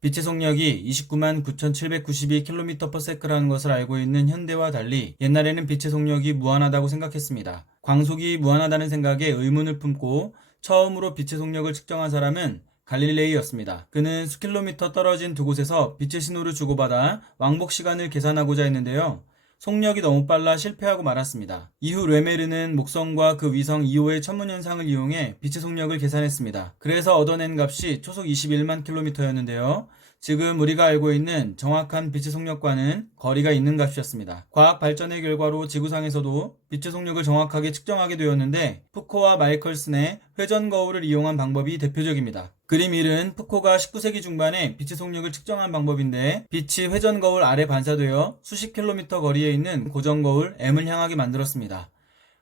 빛의 속력이 29만 9,792km/s라는 것을 알고 있는 현대와 달리 옛날에는 빛의 속력이 무한하다고 생각했습니다. 광속이 무한하다는 생각에 의문을 품고 처음으로 빛의 속력을 측정한 사람은 갈릴레이였습니다. 그는 수킬로미터 떨어진 두 곳에서 빛의 신호를 주고받아 왕복 시간을 계산하고자 했는데요. 속력이 너무 빨라 실패하고 말았습니다. 이후 르메르는 목성과 그 위성 2호의 천문현상을 이용해 빛의 속력을 계산했습니다. 그래서 얻어낸 값이 초속 21만 킬로미터였는데요. 지금 우리가 알고 있는 정확한 빛의 속력과는 거리가 있는 값이었습니다. 과학 발전의 결과로 지구상에서도 빛의 속력을 정확하게 측정하게 되었는데 푸코와 마이컬슨의 회전 거울을 이용한 방법이 대표적입니다. 그림 1은 푸코가 19세기 중반에 빛의 속력을 측정한 방법인데 빛이 회전 거울 아래 반사되어 수십 킬로미터 거리에 있는 고정 거울 M을 향하게 만들었습니다.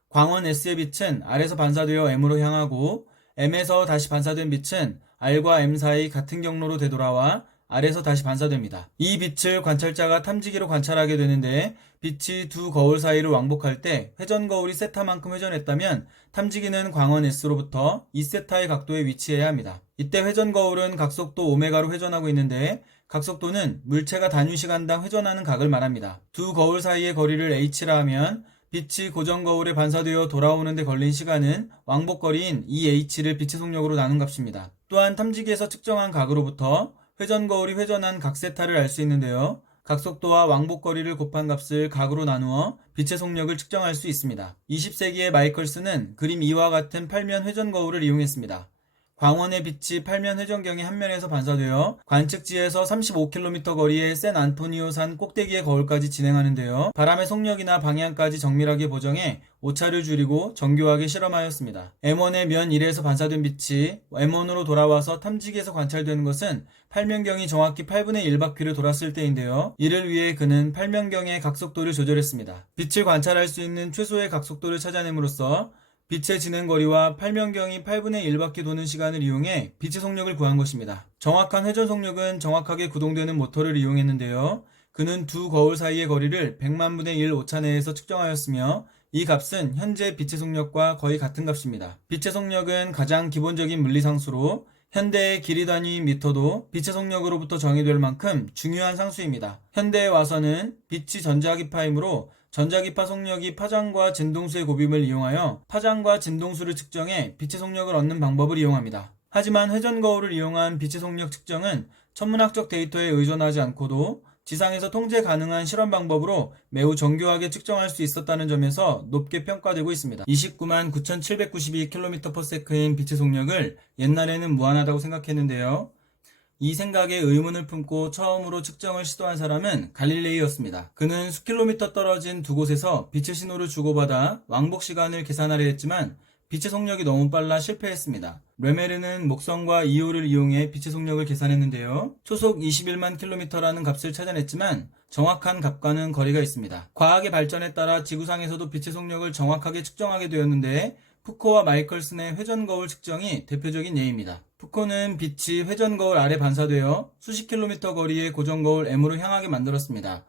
광원 S의 빛은 R에서 반사되어 M으로 향하고 M에서 다시 반사된 빛은 R과 M 사이 같은 경로로 되돌아와 R에서 다시 반사됩니다. 이 빛을 관찰자가 탐지기로 관찰하게 되는데 빛이 두 거울 사이를 왕복할 때 회전 거울이 세타만큼 회전했다면 탐지기는 광원 S로부터 2세타의 각도에 위치해야 합니다. 이때 회전 거울은 각속도 오메가로 회전하고 있는데 각속도는 물체가 단위시간당 회전하는 각을 말합니다. 두 거울 사이의 거리를 h라 하면 빛이 고정 거울에 반사되어 돌아오는 데 걸린 시간은 왕복거리인 2h를 빛의 속력으로 나눈 값입니다. 또한 탐지기에서 측정한 각으로부터 회전 거울이 회전한 각세타를 알 수 있는데요. 각속도와 왕복거리를 곱한 값을 각으로 나누어 빛의 속력을 측정할 수 있습니다. 20세기의 마이컬슨은 그림 2와 같은 팔면 회전 거울을 이용했습니다. 광원의 빛이 팔면 회전경의 한 면에서 반사되어 관측지에서 35km 거리의 샌 안토니오 산 꼭대기의 거울까지 진행하는데요. 바람의 속력이나 방향까지 정밀하게 보정해 오차를 줄이고 정교하게 실험하였습니다. M1의 면 1에서 반사된 빛이 M1으로 돌아와서 탐지기에서 관찰되는 것은 팔면경이 정확히 8분의 1바퀴를 돌았을 때인데요. 이를 위해 그는 팔면경의 각속도를 조절했습니다. 빛을 관찰할 수 있는 최소의 각속도를 찾아냄으로써 빛의 진행거리와 팔면경이 8분의 1바퀴 도는 시간을 이용해 빛의 속력을 구한 것입니다. 정확한 회전 속력은 정확하게 구동되는 모터를 이용했는데요. 그는 두 거울 사이의 거리를 100만 분의 1 오차 내에서 측정하였으며 이 값은 현재 빛의 속력과 거의 같은 값입니다. 빛의 속력은 가장 기본적인 물리상수로 현대의 길이 단위인 미터도 빛의 속력으로부터 정의될 만큼 중요한 상수입니다. 현대에 와서는 빛이 전자기파이므로 전자기파 속력이 파장과 진동수의 곱임을 이용하여 파장과 진동수를 측정해 빛의 속력을 얻는 방법을 이용합니다. 하지만 회전 거울을 이용한 빛의 속력 측정은 천문학적 데이터에 의존하지 않고도 지상에서 통제 가능한 실험 방법으로 매우 정교하게 측정할 수 있었다는 점에서 높게 평가되고 있습니다. 29만 9,792km/s인 빛의 속력을 옛날에는 무한하다고 생각했는데요. 이 생각에 의문을 품고 처음으로 측정을 시도한 사람은 갈릴레이였습니다. 그는 수킬로미터 떨어진 두 곳에서 빛의 신호를 주고받아 왕복 시간을 계산하려 했지만 빛의 속력이 너무 빨라 실패했습니다. 르메르는 목성과 2호를 이용해 빛의 속력을 계산했는데요. 초속 21만 킬로미터라는 값을 찾아냈지만 정확한 값과는 거리가 있습니다. 과학의 발전에 따라 지구상에서도 빛의 속력을 정확하게 측정하게 되었는데 푸코와 마이컬슨의 회전 거울 측정이 대표적인 예입니다. 푸코는 빛이 회전 거울 아래 반사되어 수십 킬로미터 거리의 고정 거울 M으로 향하게 만들었습니다.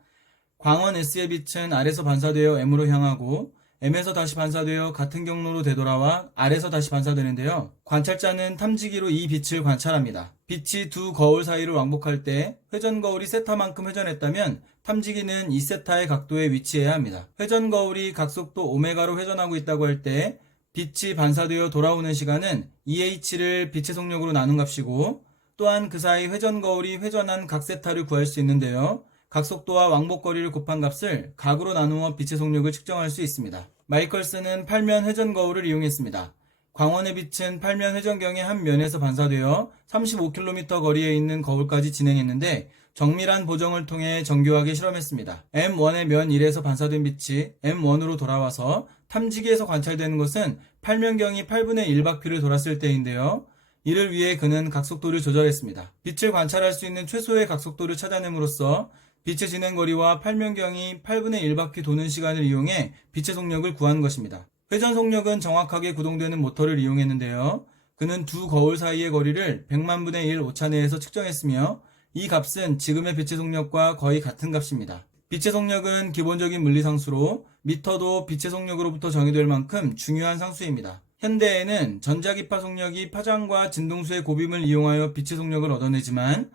광원 S의 빛은 R에서 반사되어 M으로 향하고 M에서 다시 반사되어 같은 경로로 되돌아와 R에서 다시 반사되는데요. 관찰자는 탐지기로 이 빛을 관찰합니다. 빛이 두 거울 사이를 왕복할 때 회전 거울이 세타만큼 회전했다면 탐지기는 2세타의 각도에 위치해야 합니다. 회전 거울이 각속도 오메가로 회전하고 있다고 할 때 빛이 반사되어 돌아오는 시간은 2h를 빛의 속력으로 나눈 값이고 또한 그 사이 회전 거울이 회전한 각세타를 구할 수 있는데요. 각속도와 왕복거리를 곱한 값을 각으로 나누어 빛의 속력을 측정할 수 있습니다. 마이컬슨은 팔면 회전 거울을 이용했습니다. 광원의 빛은 팔면 회전경의 한 면에서 반사되어 35km 거리에 있는 거울까지 진행했는데 정밀한 보정을 통해 정교하게 실험했습니다. M1의 면 1에서 반사된 빛이 M1으로 돌아와서 탐지기에서 관찰되는 것은 팔면경이 8분의 1바퀴를 돌았을 때인데요. 이를 위해 그는 각속도를 조절했습니다. 빛을 관찰할 수 있는 최소의 각속도를 찾아냄으로써 빛의 진행거리와 팔면경이 8분의 1바퀴 도는 시간을 이용해 빛의 속력을 구한 것입니다. 회전 속력은 정확하게 구동되는 모터를 이용했는데요. 그는 두 거울 사이의 거리를 100만 분의 1 오차 내에서 측정했으며 이 값은 지금의 빛의 속력과 거의 같은 값입니다. 빛의 속력은 기본적인 물리상수로 미터도 빛의 속력으로부터 정의될 만큼 중요한 상수입니다. 현대에는 전자기파 속력이 파장과 진동수의 곱임을 이용하여 빛의 속력을 얻어내지만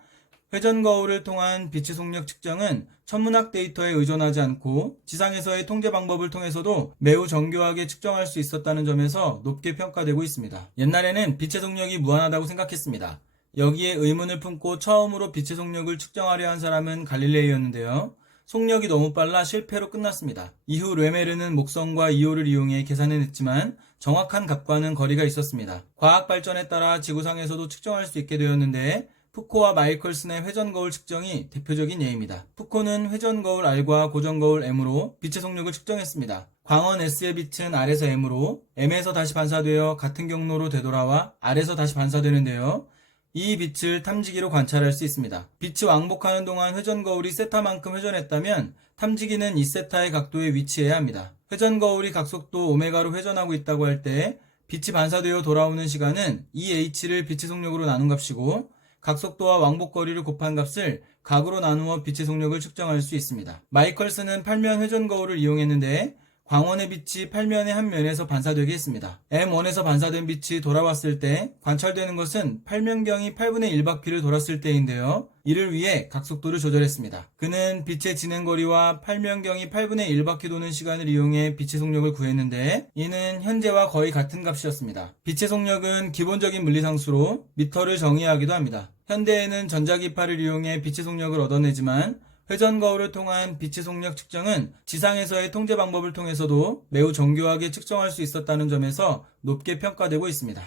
회전 거울을 통한 빛의 속력 측정은 천문학 데이터에 의존하지 않고 지상에서의 통제 방법을 통해서도 매우 정교하게 측정할 수 있었다는 점에서 높게 평가되고 있습니다. 옛날에는 빛의 속력이 무한하다고 생각했습니다. 여기에 의문을 품고 처음으로 빛의 속력을 측정하려 한 사람은 갈릴레이였는데요. 속력이 너무 빨라 실패로 끝났습니다. 이후 르메르는 목성과 이오를 이용해 계산해냈지만 정확한 값과는 거리가 있었습니다. 과학 발전에 따라 지구상에서도 측정할 수 있게 되었는데 푸코와 마이클슨의 회전거울 측정이 대표적인 예입니다. 푸코는 회전거울 R과 고정거울 M으로 빛의 속력을 측정했습니다. 광원 S의 빛은 R에서 M으로 M에서 다시 반사되어 같은 경로로 되돌아와 R에서 다시 반사되는데요. 이 빛을 탐지기로 관찰할 수 있습니다. 빛이 왕복하는 동안 회전거울이 세타만큼 회전했다면 탐지기는 이 세타의 각도에 위치해야 합니다. 회전거울이 각속도 오메가로 회전하고 있다고 할 때 빛이 반사되어 돌아오는 시간은 EH를 빛의 속력으로 나눈 값이고 각속도와 왕복거리를 곱한 값을 각으로 나누어 빛의 속력을 측정할 수 있습니다. 마이컬슨은 8면 회전거울을 이용했는데 광원의 빛이 8면의 한 면에서 반사되게 했습니다. M1에서 반사된 빛이 돌아왔을 때 관찰되는 것은 8면경이 8분의 1바퀴를 돌았을 때인데요. 이를 위해 각속도를 조절했습니다. 그는 빛의 진행거리와 8면경이 8분의 1바퀴 도는 시간을 이용해 빛의 속력을 구했는데 이는 현재와 거의 같은 값이었습니다. 빛의 속력은 기본적인 물리상수로 미터를 정의하기도 합니다. 현대에는 전자기파를 이용해 빛의 속력을 얻어내지만 회전거울을 통한 빛의 속력 측정은 지상에서의 통제 방법을 통해서도 매우 정교하게 측정할 수 있었다는 점에서 높게 평가되고 있습니다.